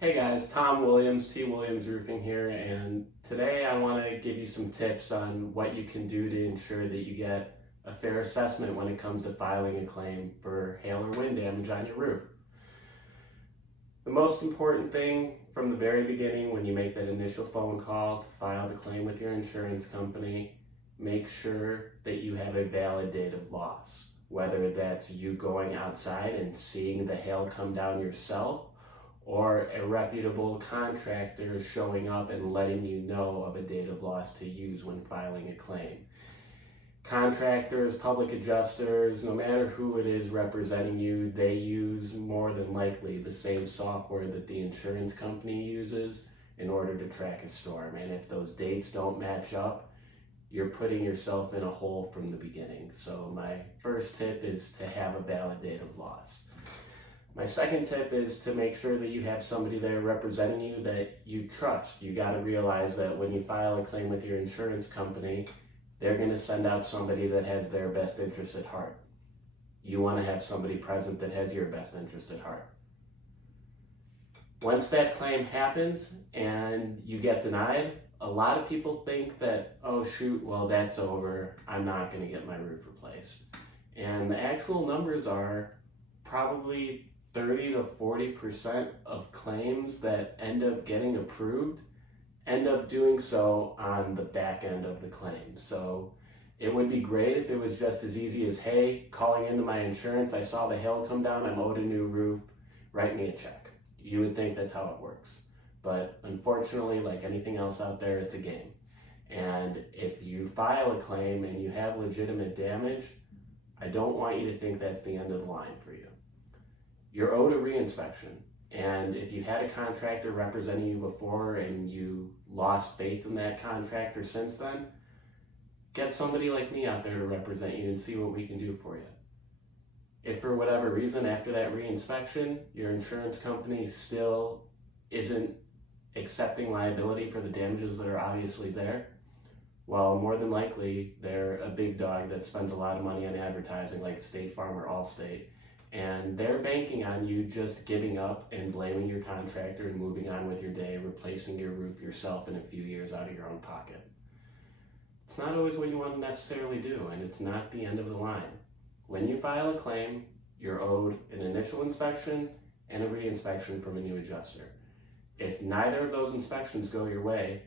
Hey guys, Tom Williams, T. Williams Roofing here, and today I want to give you some tips on what you can do to ensure that you get a fair assessment when it comes to filing a claim for hail or wind damage on your roof. The most important thing from the very beginning when you make that initial phone call to file the claim with your insurance company, make sure that you have a valid date of loss. Whether that's you going outside and seeing the hail come down yourself, or a reputable contractor showing up and letting you know of a date of loss to use when filing a claim. Contractors, public adjusters, no matter who it is representing you, they use more than likely the same software that the insurance company uses in order to track a storm. And if those dates don't match up, you're putting yourself in a hole from the beginning. So my first tip is to have a valid date of loss. My second tip is to make sure that you have somebody there representing you that you trust. You got to realize that when you file a claim with your insurance company, they're going to send out somebody that has their best interest at heart. You want to have somebody present that has your best interest at heart. Once that claim happens and you get denied, a lot of people think that, oh shoot, well that's over, I'm not going to get my roof replaced. And the actual numbers are probably 30 to 40% of claims that end up getting approved end up doing so on the back end of the claim. So it would be great if it was just as easy as, hey, calling into my insurance, I saw the hail come down, I'm owed a new roof, write me a check. You would think that's how it works. But unfortunately, like anything else out there, it's a game. And if you file a claim and you have legitimate damage, I don't want you to think that's the end of the line for you. You're owed a reinspection, and if you had a contractor representing you before and you lost faith in that contractor since then, get somebody like me out there to represent you and see what we can do for you. If for whatever reason after that reinspection your insurance company still isn't accepting liability for the damages that are obviously there, well, more than likely they're a big dog that spends a lot of money on advertising like State Farm or Allstate, and they're banking on you just giving up and blaming your contractor and moving on with your day, replacing your roof yourself in a few years out of your own pocket. It's not always what you want to necessarily do, and it's not the end of the line. When you file a claim, you're owed an initial inspection and a reinspection from a new adjuster. If neither of those inspections go your way,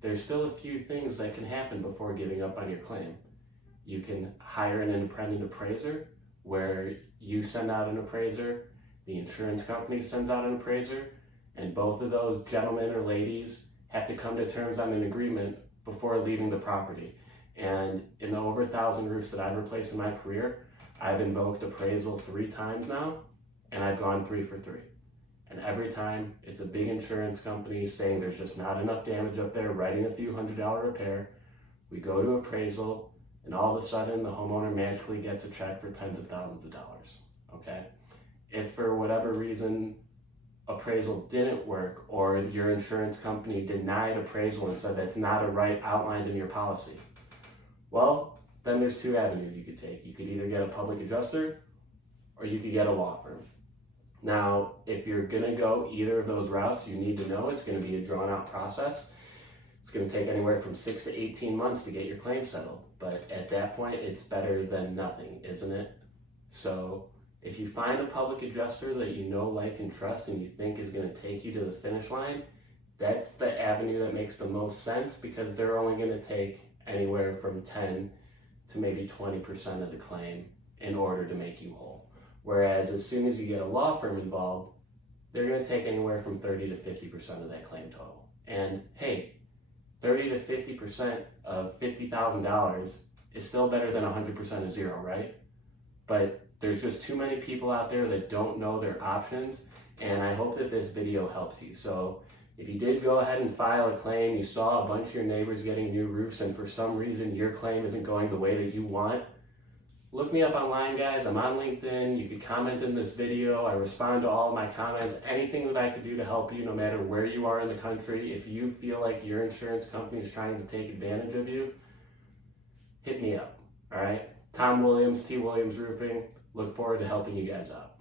there's still a few things that can happen before giving up on your claim. You can hire an independent appraiser, where you send out an appraiser, the insurance company sends out an appraiser, and both of those gentlemen or ladies have to come to terms on an agreement before leaving the property. And in the over 1,000 roofs that I've replaced in my career, I've invoked appraisal 3 times now, and I've gone 3 for 3. And every time it's a big insurance company saying there's just not enough damage up there, writing a few $100 repair. We go to appraisal, and all of a sudden the homeowner magically gets a check for tens of thousands of dollars, okay? If for whatever reason appraisal didn't work, or your insurance company denied appraisal and said that's not a right outlined in your policy, well, then there's 2 avenues you could take. You could either get a public adjuster, or you could get a law firm. Now, if you're gonna go either of those routes, you need to know it's gonna be a drawn out process. It's going to take anywhere from 6 to 18 months to get your claim settled. But at that point, it's better than nothing, isn't it? So if you find a public adjuster that you know, like, and trust and you think is going to take you to the finish line, that's the avenue that makes the most sense, because they're only going to take anywhere from 10 to maybe 20% of the claim in order to make you whole. Whereas as soon as you get a law firm involved, they're going to take anywhere from 30 to 50% of that claim total. And hey, 30 to 50% of $50,000 is still better than 100% of zero, right? But there's just too many people out there that don't know their options, and I hope that this video helps you. So if you did go ahead and file a claim, you saw a bunch of your neighbors getting new roofs, and for some reason your claim isn't going the way that you want, look me up online, guys. I'm on LinkedIn. You could comment in this video. I respond to all of my comments. Anything that I could do to help you, no matter where you are in the country. If you feel like your insurance company is trying to take advantage of you, hit me up. All right? Tom Williams, T. Williams Roofing. Look forward to helping you guys out.